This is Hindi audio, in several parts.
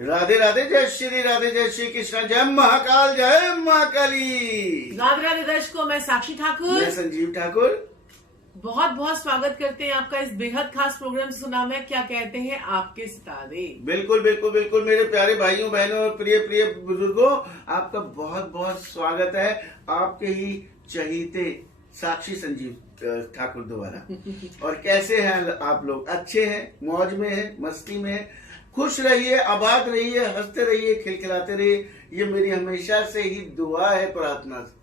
राधे राधे, जय श्री राधे, जय श्री कृष्ण, जय महाकाल, जय महाकाली। राधे राधे दर्शकों, मैं साक्षी ठाकुर, मैं संजीव ठाकुर। बहुत बहुत स्वागत करते हैं आपका इस बेहद खास प्रोग्राम जिसका नाम है क्या कहते हैं आपके सितारे। बिल्कुल बिल्कुल बिल्कुल मेरे प्यारे भाइयों बहनों और प्रिय प्रिय बुजुर्गों, आपका बहुत बहुत स्वागत है आपके ही चहीते साक्षी संजीव ठाकुर द्वारा। और कैसे हैं आप लोग? अच्छे हैं, मौज में हैं, मस्ती में हैं। खुश रहिए, आबाद रहिए, हंसते रहिए, खिलखिलाते रहिए। ये मेरी हमेशा से ही दुआ है, प्रार्थना से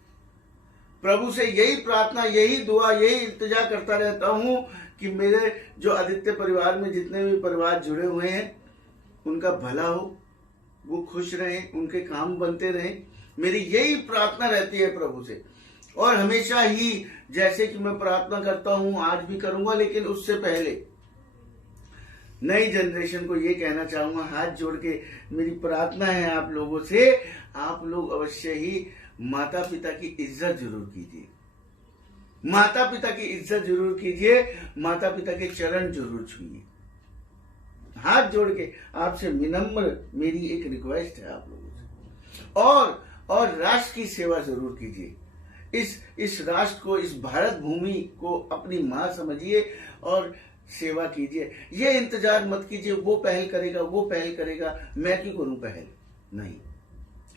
प्रभु से यही प्रार्थना, यही दुआ, यही इल्तिजा करता रहता हूँ कि मेरे जो आदित्य परिवार में जितने भी परिवार जुड़े हुए हैं उनका भला हो, वो खुश रहें, उनके काम बनते रहें। मेरी यही प्रार्थना रहती है प्रभु से। और हमेशा ही जैसे कि मैं प्रार्थना करता हूँ, आज भी करूंगा, लेकिन उससे पहले नई जनरेशन को ये कहना चाहूंगा, हाथ जोड़ के मेरी प्रार्थना है आप लोगों से, आप लोग अवश्य ही माता पिता की इज्जत जरूर कीजिए, माता पिता की इज्जत जरूर कीजिए, माता पिता के चरण जरूर छूइए। हाथ जोड़ के आपसे विनम्र मेरी एक रिक्वेस्ट है आप लोगों से। और राष्ट्र की सेवा जरूर कीजिए। इस राष्ट्र को, इस भारत भूमि को अपनी मां समझिए और सेवा कीजिए। ये इंतजार मत कीजिए वो पहल करेगा, वो पहल करेगा, मैं क्यों करूं पहल। नहीं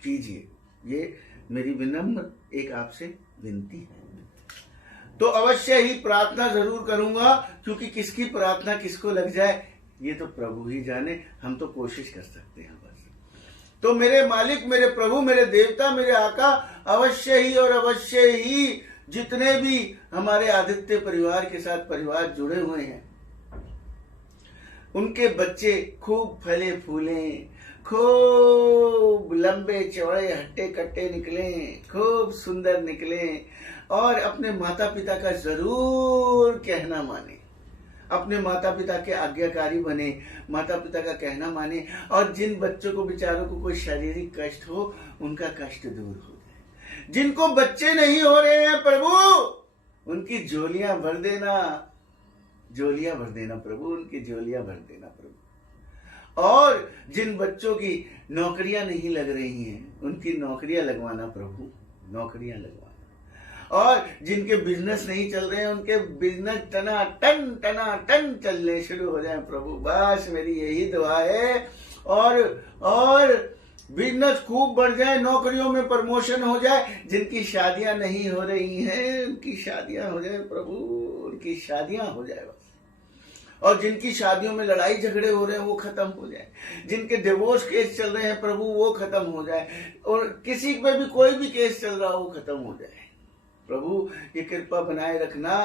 कीजिए, ये मेरी विनम्र एक आपसे विनती है। तो अवश्य ही प्रार्थना जरूर करूंगा, क्योंकि किसकी प्रार्थना किसको लग जाए ये तो प्रभु ही जाने, हम तो कोशिश कर सकते हैं बस। तो मेरे मालिक, मेरे प्रभु, मेरे देवता, मेरे आका, अवश्य ही और अवश्य ही जितने भी हमारे आदित्य परिवार के साथ परिवार जुड़े हुए हैं, उनके बच्चे खूब फले फूले, खूब लंबे चौड़े हट्टे कट्टे निकले, खूब सुंदर निकले, और अपने माता पिता का जरूर कहना माने, अपने माता पिता के आज्ञाकारी बने, माता पिता का कहना माने। और जिन बच्चों को, बेचारों को कोई शारीरिक कष्ट हो, उनका कष्ट दूर हो जाए। जिनको बच्चे नहीं हो रहे हैं प्रभु, उनकी झोलियां भर देना, झोलियां भर देना प्रभु, उनकी झोलियां भर देना प्रभु। और जिन बच्चों की नौकरियां नहीं लग रही हैं, उनकी नौकरियां लगवाना प्रभु, नौकरियां लगवाना। और जिनके बिजनेस नहीं चल रहे हैं, उनके बिजनेस टना टन चलने शुरू हो जाए प्रभु, बस मेरी यही दुआ है। और बिजनेस खूब बढ़ जाए, नौकरियों में प्रमोशन हो जाए। जिनकी शादियां नहीं हो रही हैं, उनकी शादियां हो जाए प्रभु, उनकी शादियां हो जाए बस। और जिनकी शादियों में लड़ाई झगड़े हो रहे हैं वो खत्म हो जाए। जिनके डिवोर्स केस चल रहे हैं प्रभु, वो खत्म हो जाए। और किसी पे भी कोई भी केस चल रहा हो, वो खत्म हो जाए प्रभु। ये कृपा बनाए रखना।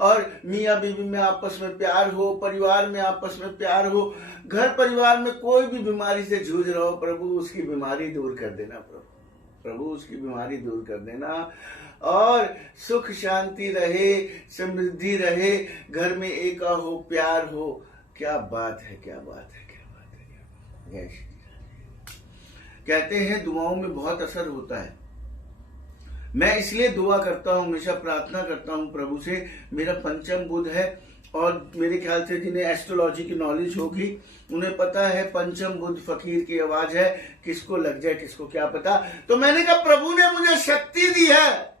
और मियाँ बीवी में आपस में प्यार हो, परिवार में आपस में प्यार हो, घर परिवार में कोई भी बीमारी से जूझ रहा हो प्रभु, उसकी बीमारी दूर कर देना प्रभु, उसकी बीमारी दूर कर देना। और सुख शांति रहे, समृद्धि रहे, घर में एका हो, प्यार हो। क्या बात है, क्या बात है, क्या बात है, क्या बात है। जय श्री राधे। कहते हैं दुआओं में बहुत असर होता है। मैं इसलिए दुआ करता हूँ, हमेशा प्रार्थना करता हूँ प्रभु से। मेरा पंचम बुध है, और मेरे ख्याल से जिन्हें एस्ट्रोलॉजी की नॉलेज होगी उन्हें पता है पंचम बुध फकीर की आवाज है, किसको लग जाए किसको क्या पता। तो मैंने कहा प्रभु ने मुझे शक्ति दी है,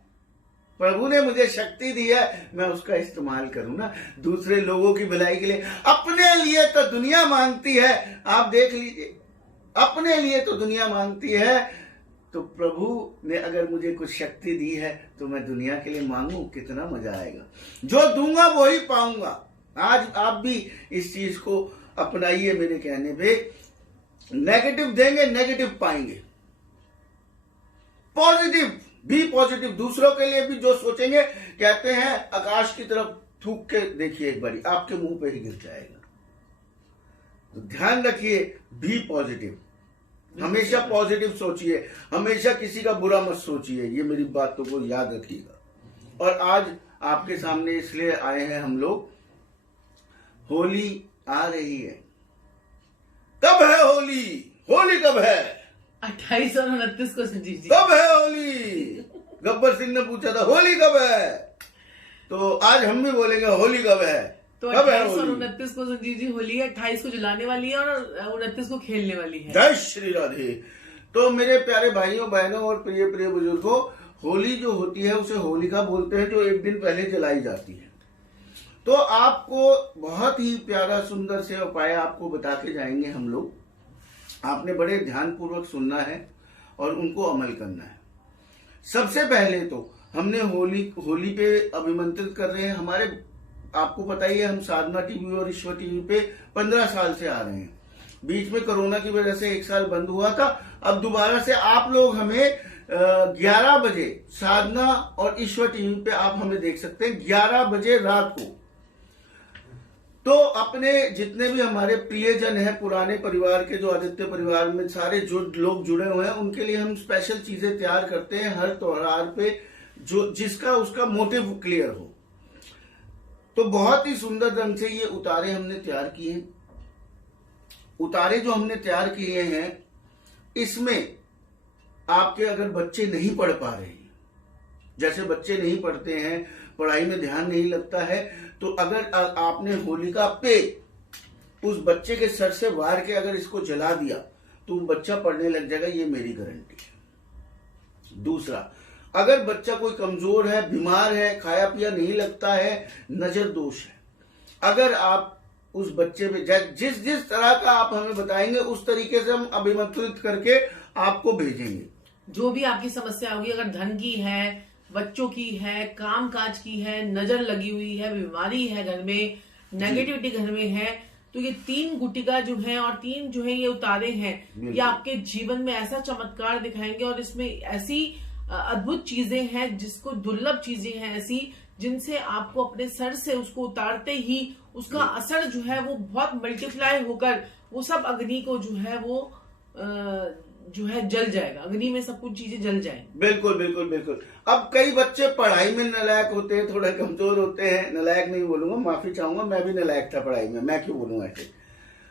प्रभु ने मुझे शक्ति दी है, मैं उसका इस्तेमाल करूं ना दूसरे लोगों की भलाई के लिए। अपने लिए तो दुनिया मांगती है, आप देख लीजिए, अपने लिए तो दुनिया मांगती है। तो प्रभु ने अगर मुझे कुछ शक्ति दी है तो मैं दुनिया के लिए मांगू, कितना मजा आएगा। जो दूंगा वो ही पाऊंगा। आज आप भी इस चीज को अपनाइए मेरे कहने पे। नेगेटिव देंगे, नेगेटिव पाएंगे। पॉजिटिव भी, पॉजिटिव दूसरों के लिए भी जो सोचेंगे, कहते हैं आकाश की तरफ थूक के देखिए एक बारी, आपके मुंह पे ही गिर जाएगा। तो ध्यान रखिए, भी पॉजिटिव, हमेशा पॉजिटिव सोचिए, हमेशा किसी का बुरा मत सोचिए। ये मेरी बातों को याद रखिएगा। और आज आपके सामने इसलिए आए हैं हम लोग, होली आ रही है। कब है होली? होली कब है? 28 और 29 को संजीव जी। कब है होली? गब्बर सिंह ने पूछा था होली कब है, तो आज हम भी बोलेंगे होली कब है। तो कब है 28 और होली? 29 को संजीव जी होली है, 28 को जलाने वाली है और 29 को खेलने वाली है। जय श्री राधे। तो मेरे प्यारे भाइयों बहनों और प्रिय प्रिय बुजुर्गों, होली जो होती है उसे होलिका बोलते हैं, जो एक दिन पहले जलाई जाती है। तो आपको बहुत ही प्यारा सुंदर से उपाय आपको बता के जाएंगे हम लोग। आपने बड़े ध्यानपूर्वक सुनना है और उनको अमल करना है। सबसे पहले तो हमने होली पे अभिमंत्रित कर रहे हैं। हमारे आपको पता ही है, हम साधना टीवी और ईश्वर टीवी पे 15 साल से आ रहे हैं। बीच में कोरोना की वजह से 1 साल बंद हुआ था। अब दोबारा से आप लोग हमें 11 बजे साधना और ईश्वर टीवी पे आप हमें देख सकते हैं, 11 बजे रात को। तो अपने जितने भी हमारे प्रियजन हैं, पुराने परिवार के, जो आदित्य परिवार में सारे जो लोग जुड़े हुए हैं, उनके लिए हम स्पेशल चीजें तैयार करते हैं हर त्योहार पे, जो जिसका उसका मोटिव क्लियर हो। तो बहुत ही सुंदर ढंग से ये उतारे हमने तैयार किए हैं। उतारे जो हमने तैयार किए हैं, इसमें आपके अगर बच्चे नहीं पढ़ पा रहे हैं, जैसे बच्चे नहीं पढ़ते हैं, पढ़ाई में ध्यान नहीं लगता है, तो अगर आपने होलिका पे उस बच्चे के सर से वार के अगर इसको जला दिया तो बच्चा पढ़ने लग जाएगा, ये मेरी गारंटी है। दूसरा, अगर बच्चा कोई कमजोर है, बीमार है, खाया पिया नहीं लगता है, नजर दोष है, अगर आप उस बच्चे पे जिस जिस तरह का आप हमें बताएंगे उस तरीके से हम अभिमंत्रित करके आपको भेजेंगे। जो भी आपकी समस्या होगी, अगर धन की है, बच्चों की है, काम काज की है, नजर लगी हुई है, बीमारी है घर में, नेगेटिविटी घर में है, तो ये 3 गुटिका जो है और 3 जो है ये उतारे हैं, ये आपके जीवन में ऐसा चमत्कार दिखाएंगे। और इसमें ऐसी अद्भुत चीजें हैं, जिसको दुर्लभ चीजें हैं ऐसी, जिनसे आपको अपने सर से उसको उतारते ही उसका असर जो है वो बहुत मल्टीप्लाई होकर वो सब अग्नि को जो है वो जो है जल जाएगा। अग्नि में सब कुछ चीजें जल जाएंगी। बिल्कुल बिल्कुल बिल्कुल। अब कई बच्चे पढ़ाई में नालायक होते हैं, थोड़े कमजोर होते हैं, नालायक नहीं बोलूंगा, माफी चाहूंगा, मैं भी नालायक था पढ़ाई में, मैं क्यों बोलूंगा ऐसे।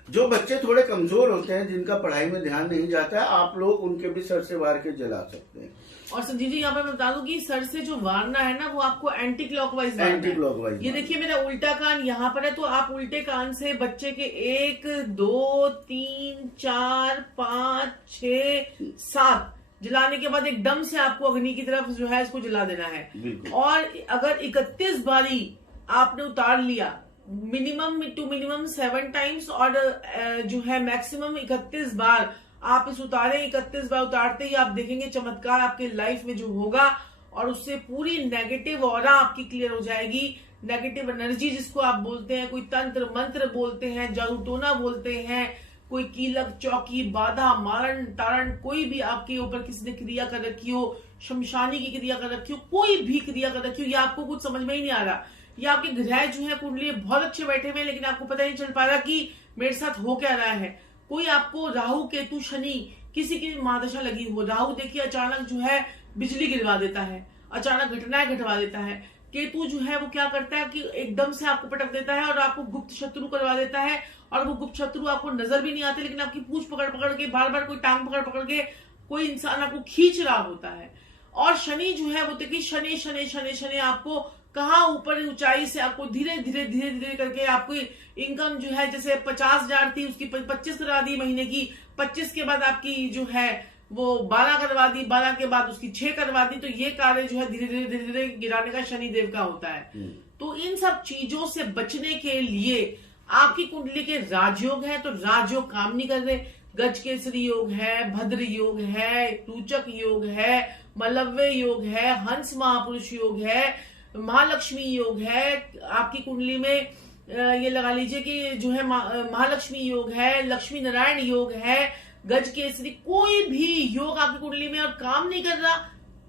जो बच्चे थोड़े कमजोर होते हैं, जिनका पढ़ाई में ध्यान नहीं जाता है, आप लोग उनके भी सर से वार के जला सकते हैं। और संजीव जी यहाँ पे मैं बता दूं कि सर से जो वारना है ना, वो आपको एंटी क्लॉकवाइज एंटी-क्लॉकवाइज। ये देखिए मेरा उल्टा कान यहाँ पर है, तो आप उल्टे कान से बच्चे के 1 2 3 4 5 6 7 जलाने के बाद एकदम से आपको अग्नि की तरफ जो है इसको जला देना है। और अगर 31 बारी आपने उतार लिया, मिनिमम 7 टाइम्स, और जो है मैक्सिमम 31 बार आप इस उतारे, 31 बार उतारते ही आप देखेंगे चमत्कार आपके लाइफ में जो होगा, और उससे पूरी नेगेटिव ऑरा आपकी क्लियर हो जाएगी। नेगेटिव एनर्जी जिसको आप बोलते हैं, कोई तंत्र मंत्र बोलते हैं, जादू टोना बोलते हैं, कोई कीलक चौकी बाधा मारण तारण, कोई भी आपके ऊपर किसी ने क्रिया कर रखी हो, शमशानी की क्रिया कर रखी हो, कोई भी क्रिया कर रखी हो, या आपको कुछ समझ में ही नहीं आ रहा, या आपके ग्रह जो है कुंडली बहुत अच्छे बैठे हुए, लेकिन आपको पता नहीं चल पा रहा कि मेरे साथ हो क्या रहा है। कोई आपको राहु केतु शनि किसी की महादशा लगी हो, राहु देखिए अचानक जो है बिजली गिरवा देता है, अचानक घटनाएं घटवा देता है। केतु जो है वो क्या करता है कि एकदम से आपको पटक देता है और आपको गुप्त शत्रु करवा देता है, और वो गुप्त शत्रु आपको नजर भी नहीं आते, लेकिन आपकी पूंछ पकड़ पकड़ के, बार बार कोई टांग पकड़ पकड़ के कोई इंसान आपको खींच रहा होता है। और शनि जो है वो देखिए शनि शनि शनि शनि आपको कहाँ ऊपर ऊंचाई से आपको धीरे धीरे धीरे धीरे करके आपकी इनकम जो है, जैसे 50,000 थी उसकी 25 करवा दी महीने की, 25 के बाद आपकी जो है वो 12 करवा दी, 12 के बाद उसकी 6 करवा दी। तो ये कार्य जो है धीरे धीरे धीरे धीरे गिराने का शनि देव का होता है। तो इन सब चीजों से बचने के लिए आपकी कुंडली के राजयोग है, तो राजयोग काम नहीं कर रहे, गज केसरी योग है, भद्र योग है, सूचक योग है, मलव्य योग है, हंस महापुरुष योग है, महालक्ष्मी योग है, आपकी कुंडली में ये लगा लीजिए कि जो है महालक्ष्मी योग है, लक्ष्मी नारायण योग है, गज केसरी, कोई भी योग आपकी कुंडली में और काम नहीं कर रहा,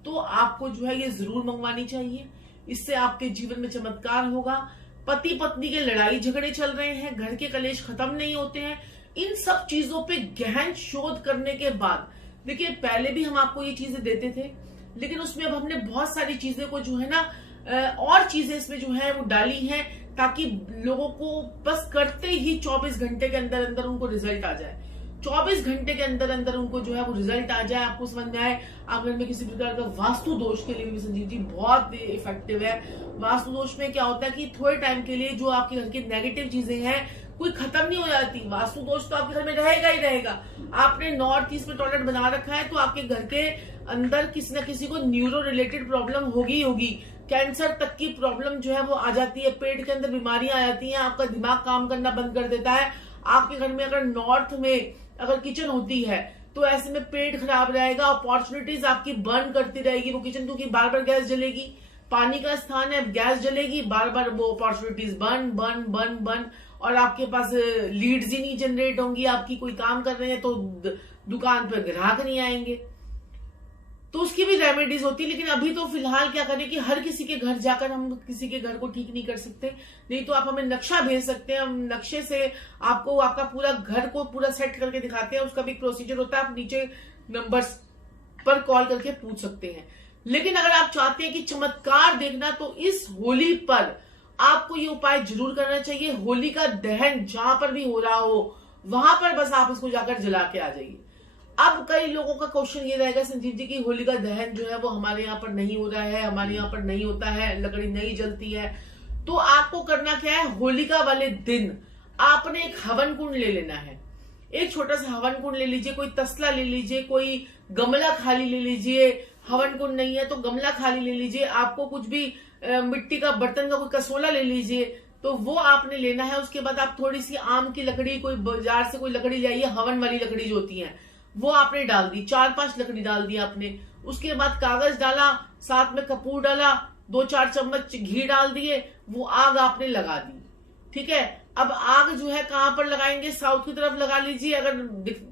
तो आपको जो है ये जरूर मंगवानी चाहिए। इससे आपके जीवन में चमत्कार होगा। पति पत्नी के लड़ाई झगड़े चल रहे हैं, घर के कलेश खत्म नहीं होते हैं, इन सब चीजों पे गहन शोध करने के बाद, देखिए पहले भी हम आपको ये चीजें देते थे, लेकिन उसमें अब हमने बहुत सारी चीजें को जो है ना और चीजें इसमें जो है वो डाली हैं, ताकि लोगों को बस करते ही 24 घंटे के अंदर अंदर उनको रिजल्ट आ जाए। 24 घंटे के अंदर अंदर उनको जो है वो रिजल्ट आ जाए, आपको समझ में आए। आप घर में किसी प्रकार का वास्तु दोष के लिए भी संजीव जी बहुत इफेक्टिव है। वास्तु दोष में क्या होता है कि थोड़े टाइम के लिए जो आपके घर की नेगेटिव चीजें हैं कोई खत्म नहीं हो जाती। वास्तु दोष तो आपके घर में रहेगा ही रहेगा। आपने नॉर्थ ईस्ट में टॉयलेट बना रखा है तो आपके घर के अंदर किसी न किसी को न्यूरो रिलेटेड प्रॉब्लम होगी होगी। कैंसर तक की प्रॉब्लम जो है वो आ जाती है, पेट के अंदर बीमारियां आ जाती हैं, आपका दिमाग काम करना बंद कर देता है। आपके घर में अगर नॉर्थ में अगर किचन होती है तो ऐसे में पेट खराब रहेगा, अपॉर्चुनिटीज आपकी बर्न करती रहेगी वो किचन, क्योंकि बार बार गैस जलेगी। पानी का स्थान है, गैस जलेगी, बार बार वो opportunities burn burn burn burn, और आपके पास लीड्स ही नहीं जनरेट होंगी। आपकी कोई काम कर रहे हैं तो दुकान पर ग्राहक नहीं आएंगे, तो उसकी भी रेमेडीज होती है। लेकिन अभी तो फिलहाल क्या करें कि हर किसी के घर जाकर हम किसी के घर को ठीक नहीं कर सकते, नहीं तो आप हमें नक्शा भेज सकते हैं, हम नक्शे से आपको आपका पूरा घर को पूरा सेट करके दिखाते हैं। उसका भी प्रोसीजर होता है, आप नीचे नंबर्स पर कॉल करके पूछ सकते हैं। लेकिन अगर आप चाहते हैं कि चमत्कार देखना तो इस होली पर आपको ये उपाय जरूर करना चाहिए। होली का दहन जहां पर भी हो रहा हो वहां पर बस आप इसको जाकर जला के आ जाइए। अब कई लोगों का क्वेश्चन ये रहेगा संजीव जी की होली का दहन जो है वो हमारे यहाँ पर नहीं हो रहा है, हमारे यहाँ पर नहीं होता है, लकड़ी नहीं जलती है। तो आपको करना क्या है, होलिका वाले दिन आपने एक हवन कुंड ले लेना है। एक छोटा सा हवन कुंड ले लीजिए, कोई तसला ले लीजिए, कोई गमला खाली ले लीजिए। हवन कुंड नहीं है तो गमला खाली ले लीजिए। आपको कुछ भी मिट्टी का बर्तन का कोई कसोला ले लीजिए, तो वो आपने लेना है। उसके बाद आप थोड़ी सी आम की लकड़ी, कोई बाजार से कोई लकड़ी ले आइए, हवन वाली लकड़ी जो होती है वो आपने डाल दी, 4-5 लकड़ी डाल दी आपने। उसके बाद कागज डाला, साथ में कपूर डाला, 2-4 चम्मच घी डाल दिए, वो आग आपने लगा दी। ठीक है, अब आग जो है कहां पर लगाएंगे, साउथ की तरफ लगा लीजिए, अगर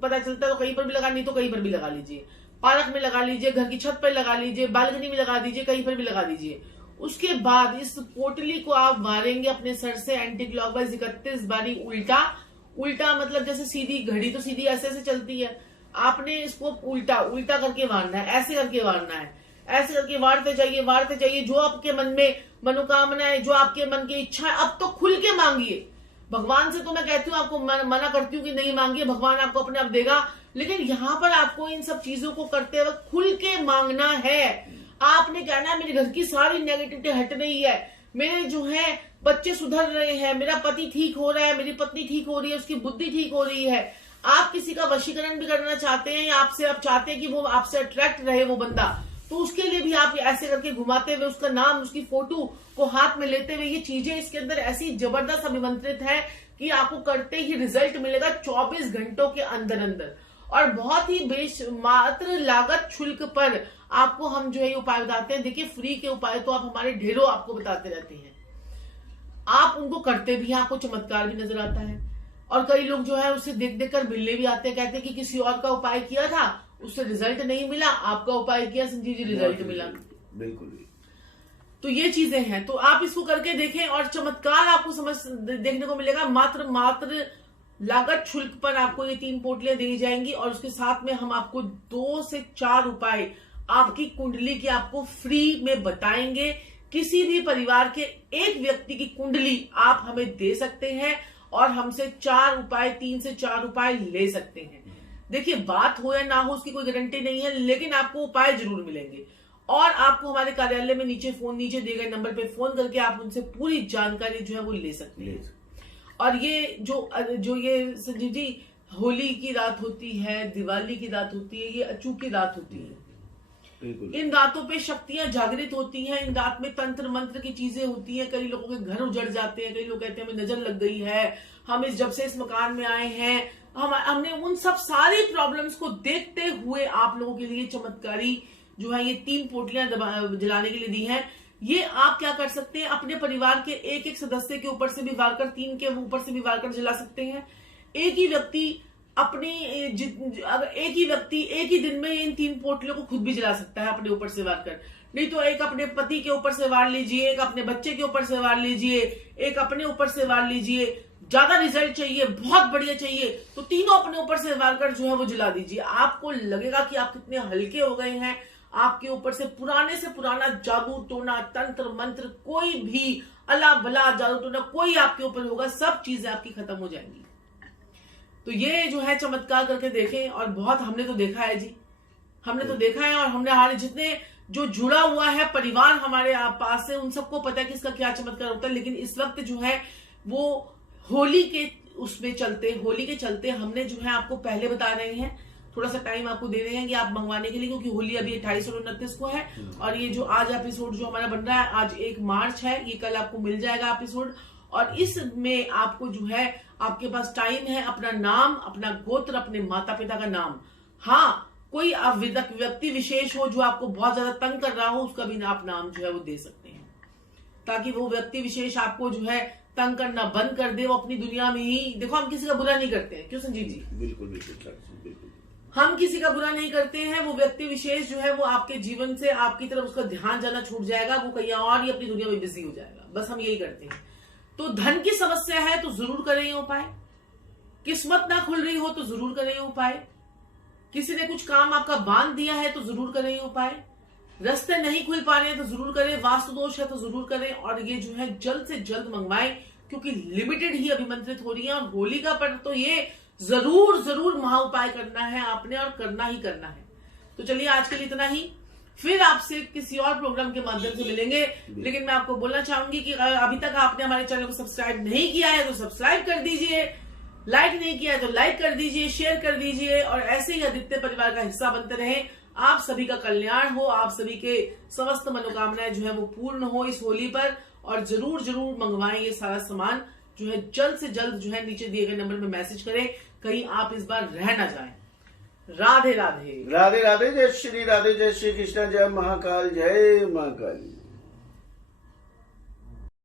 पता चलता है तो कहीं पर भी लगा, नहीं तो कहीं पर भी लगा लीजिए। पार्क में लगा लीजिए, घर की छत पर लगा लीजिए, बालकनी में लगा दीजिए, कहीं पर भी लगा दीजिए। उसके बाद इस पोटली को आप मारेंगे अपने सर से एंटी क्लॉकवाइज 31 बारी उल्टा। उल्टा मतलब जैसे सीधी घड़ी तो सीधी ऐसे ऐसे चलती है, आपने इसको उल्टा उल्टा करके मारना है, ऐसे करके मारना है, ऐसे करके मारते जाइए। जो आपके मन में मनोकामना है, जो आपके मन की इच्छा है, अब तो खुल के मांगिए। भगवान से तो मैं कहती हूँ, आपको मना करती हूँ कि नहीं मांगिए, भगवान आपको अपने आप देगा। लेकिन यहाँ पर आपको इन सब चीजों को करते वक्त खुल के मांगना है। आपने कहना है मेरे घर की सारी नेगेटिविटी हट रही है, मेरे जो है बच्चे सुधर रहे हैं, मेरा पति ठीक हो रहा है, मेरी पत्नी ठीक हो रही है, उसकी बुद्धि ठीक हो रही है। आप किसी का वशीकरण भी करना चाहते हैं या आपसे आप चाहते हैं कि वो आपसे अट्रैक्ट रहे वो बंदा, तो उसके लिए भी आप ऐसे करके घुमाते हुए उसका नाम, उसकी फोटो को हाथ में लेते हुए, ये चीजें इसके अंदर ऐसी जबरदस्त अभिमंत्रित है कि आपको करते ही रिजल्ट मिलेगा 24 घंटों के अंदर अंदर। और बहुत ही मात्र लागत शुल्क पर आपको हम जो है ये उपाय बताते हैं। देखिए, फ्री के उपाय तो आप हमारे ढेरों आपको बताते रहते हैं, आप उनको करते भी हैं, आपको चमत्कार भी नजर आता है। और कई लोग जो है उससे देख देख कर मिलने भी आते हैं, कहते हैं कि किसी और का उपाय किया था उससे रिजल्ट नहीं मिला, आपका उपाय किया संजीव जी रिजल्ट मिला। बिल्कुल। तो ये चीजें हैं, तो आप इसको करके देखें और चमत्कार आपको समझ देखने को मिलेगा। मात्र लागत शुल्क पर आपको ये 3 पोटलियां दी जाएंगी और उसके साथ में हम आपको 2 से 4 उपाय आपकी कुंडली की आपको फ्री में बताएंगे। किसी भी परिवार के एक व्यक्ति की कुंडली आप हमें दे सकते हैं और हमसे 4 उपाय, 3 से 4 उपाय ले सकते हैं। देखिए, बात हो या ना हो उसकी कोई गारंटी नहीं है, लेकिन आपको उपाय जरूर मिलेंगे। और आपको हमारे कार्यालय में नीचे दिए गए नंबर पे फोन करके आप उनसे पूरी जानकारी जो है वो ले सकते हैं। और ये जो ये संजीव जी होली की रात होती है, दिवाली की रात होती है, ये अचूकी रात होती है। इन रातों पे शक्तियां जागृत होती हैं, इन रात में तंत्र मंत्र की चीजें होती हैं। कई लोगों के घर उजड़ जाते हैं, कई लोग कहते हैं हमें नजर लग गई है, हम जब से इस मकान में आए हैं हमने उन सब सारी प्रॉब्लम्स को देखते हुए आप लोगों के लिए चमत्कारी जो है ये 3 पोटलियां जलाने के लिए दी हैं। ये आप क्या कर सकते हैं, अपने परिवार के एक सदस्य के ऊपर से भी वार कर, 3 के ऊपर से भी वार कर जला सकते हैं। एक ही व्यक्ति एक ही दिन में इन 3 पोटलियों को खुद भी जला सकता है अपने ऊपर से वार कर। नहीं तो एक अपने पति के ऊपर से वार लीजिए, एक अपने बच्चे के ऊपर से वार लीजिए, एक अपने ऊपर से वार लीजिए। ज्यादा रिजल्ट चाहिए, बहुत बढ़िया चाहिए, तो तीनों अपने ऊपर से वार कर जो है वो जला दीजिए। आपको लगेगा कि आप कितने हल्के हो गए हैं। आपके ऊपर से पुराना जादू टोना, तंत्र मंत्र, कोई भी अला भला जादू टोना कोई आपके ऊपर होगा, सब चीजें आपकी खत्म हो जाएंगी। तो ये जो है चमत्कार करके देखें। और बहुत हमने तो देखा है जी, हमने तो देखा है। और हमने हमारे जितने जो जुड़ा हुआ है परिवार हमारे पास से, उन सबको पता है कि इसका क्या चमत्कार होता है। लेकिन इस वक्त जो है वो होली के उसमें चलते, होली के चलते हमने जो है आपको पहले बता रहे हैं, थोड़ा सा टाइम आपको दे रहे हैं कि आप मंगवाने के लिए, क्योंकि होली अभी 28 और 29 को है। और ये जो आज एपिसोड जो हमारा बन रहा है, आज 1 मार्च है, ये कल आपको मिल जाएगा एपिसोड। और इसमें आपको जो है आपके पास टाइम है अपना नाम, अपना गोत्र, अपने माता पिता का नाम। हाँ, कोई व्यक्ति विशेष हो जो आपको बहुत ज्यादा तंग कर रहा हो, उसका भी आप नाम जो है वो दे सकते हैं, ताकि वो व्यक्ति विशेष आपको जो है तंग करना बंद कर दे। वो अपनी दुनिया में ही, देखो हम किसी का बुरा नहीं करते हैं, क्यों संजीव जी? बिल्कुल बिल्कुल बिल्कुल, हम किसी का बुरा नहीं करते हैं। वो व्यक्ति विशेष जो है वो आपके जीवन से, आपकी तरफ उसका ध्यान जाना छूट जाएगा, वो कहीं और ही अपनी दुनिया में बिजी हो जाएगा। बस हम यही करते हैं। तो धन की समस्या है तो जरूर करें ये उपाय। किस्मत ना खुल रही हो तो जरूर करें ये उपाय। किसी ने कुछ काम आपका बांध दिया है तो जरूर करें ये उपाय। रास्ते नहीं खुल पा रहे हैं तो जरूर करें। वास्तु दोष है तो जरूर करें। और ये जो है जल्द से जल्द मंगवाएं, क्योंकि लिमिटेड ही अभिमंत्रित हो रही है। और होली का पर्व तो ये जरूर महा उपाय करना है आपने, और करना ही करना है। तो चलिए आज के लिए इतना ही, फिर आपसे किसी और प्रोग्राम के माध्यम से मिलेंगे। लेकिन मैं आपको बोलना चाहूंगी कि अभी तक आपने हमारे चैनल को सब्सक्राइब नहीं किया है तो सब्सक्राइब कर दीजिए, लाइक नहीं किया है तो लाइक कर दीजिए, शेयर कर दीजिए। और ऐसे ही आदित्य परिवार का हिस्सा बनते रहें। आप सभी का कल्याण हो, आप सभी के समस्त मनोकामनाएं जो है वो पूर्ण हो इस होली पर। और जरूर मंगवाएं ये सारा सामान जो है, जल्द से जल्द जो है नीचे दिए गए नंबर में मैसेज करें, कहीं आप इस बार रह ना जाएं। राधे राधे, राधे राधे, जय श्री राधे, जय श्री कृष्ण, जय महाकाल, जय महाकाली।